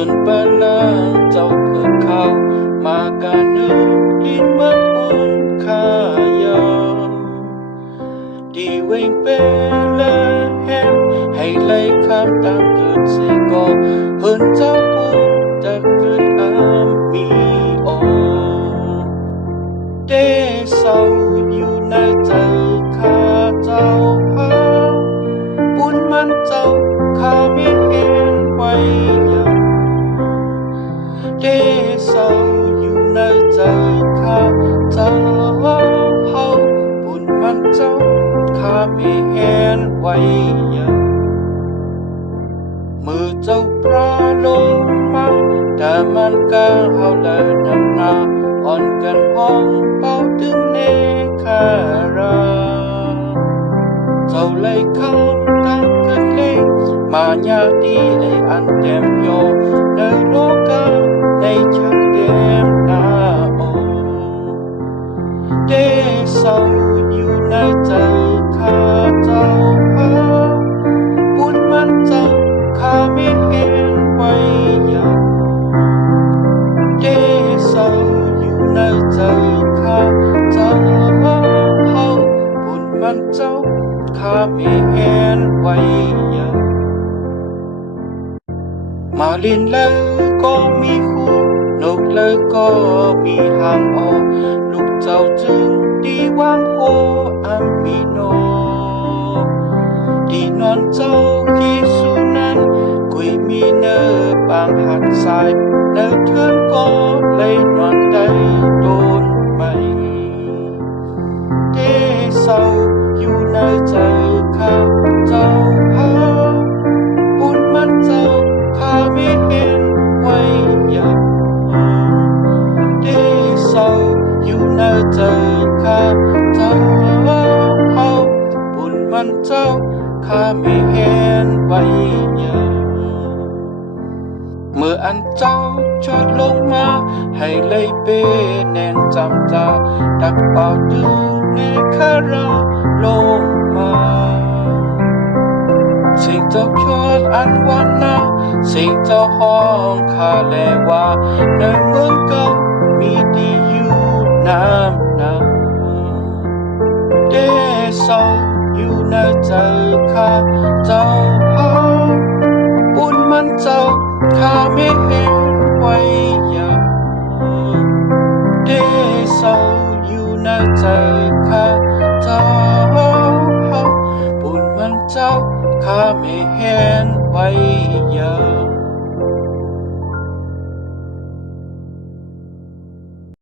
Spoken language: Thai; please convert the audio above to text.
สุนปนาเจ้าเพื่อเขามาการนึกลินเมื่อปุ่นข้ายาดีเวงเป็นและแฮมให้ไล่ข้ามตามเกิดเสกอเฮินเจ้าปุ่นจะเกิดอามีโอเดเศร้าอยู่ในใจข้าเจ้าหาปุ่นมันเจ้าข้าไม่เห็นไว้อย่างเดเศร้าอยู่ในใจข้าเจ้าเฮาปุ่นมันเจ้าข้าไม่เห็นไว้อย่างมือเจ้าปลาลงมาแต่มันก็เฮาเลยนำนาอ่อนกันห้องเป้าตึงเนคาราเจ้าเลยคำตั้งเกิดเล่งมาญาดีไออันเต็มโยในโลกาในชาเต็มนาโอเดเศร้าอยู่ในใจข้าเจ้าหาบุญมันเจ้าข้าไม่เห็นไว้อย่างเดเศร้าอยู่ในใจข้าเจ้าเฮาบุญมันเจ้าข้าไม่เห็นไว้อย่างมาลินแล้วก็มีคู่นกแล้วก็มีหางออกลูกเจ้าจึงดีวางโหอามีโนดีนอนเจ้ายีสุนั้นกุยมีเนอบางหักสายเนอเทือนก็เลยนอนได้โดนไม่เดเศร้าอยู่ในใจข้าเจ้าหาบุญมันเจ้าข้าไม่เห็นไว้อย่างเดเศร้าอยู่ในใจข้าเจ้าเฮาบุญมันเจ้าข้าไม่เห็นไว้อย่างเมื่ออันเจ้าจอดลงมาให้เลยเปแน่นจำตาดักเป่าตึงในคาราลงมาสิ่งเจ้าชดอันวันนาสิ่งเจ้าห้องข้าแลว่าในเมืองเก่ามีดีอยู่น้ำนาเดเศร้าอยู่ในใจข้าเจ้าหาบุญมันเจ้าข้าไม่เห็นไว้อย่างเดเศร้าอยู่ในใจข้าเจ้า